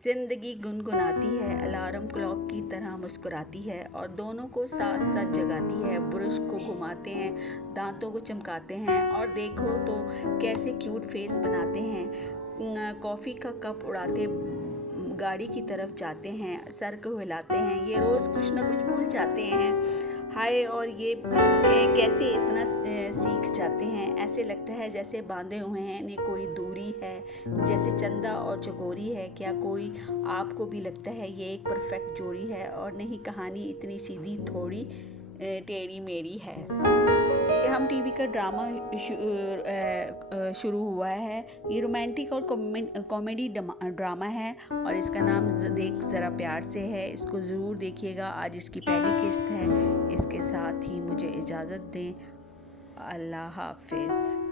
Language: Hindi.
जिंदगी गुनगुनाती है, अलार्म क्लॉक की तरह मुस्कुराती है और दोनों को साथ साथ जगाती है। ब्रश को घुमाते हैं, दांतों को चमकाते हैं और देखो तो कैसे क्यूट फेस बनाते हैं। कॉफ़ी का कप उड़ाते गाड़ी की तरफ जाते हैं, सर को हिलाते हैं। ये रोज़ कुछ ना कुछ भूल जाते हैं। हाय, और ये कैसे इतना सीख जाते हैं। ऐसे लगता है जैसे बांधे हुए हैं, नहीं कोई दूरी है, जैसे चंदा और चकोरी है। क्या कोई आपको भी लगता है ये एक परफेक्ट जोड़ी है? और नहीं, कहानी इतनी सीधी थोड़ी टेढ़ी मेढ़ी है। हम टीवी का ड्रामा शुरू हुआ है। ये रोमांटिक और कॉमेडी ड्रामा है और इसका नाम देख ज़रा प्यार से है। इसको ज़रूर देखिएगा। आज इसकी पहली किस्त है। इसके साथ ही मुझे इजाज़त दें। अल्लाह हाफिज़।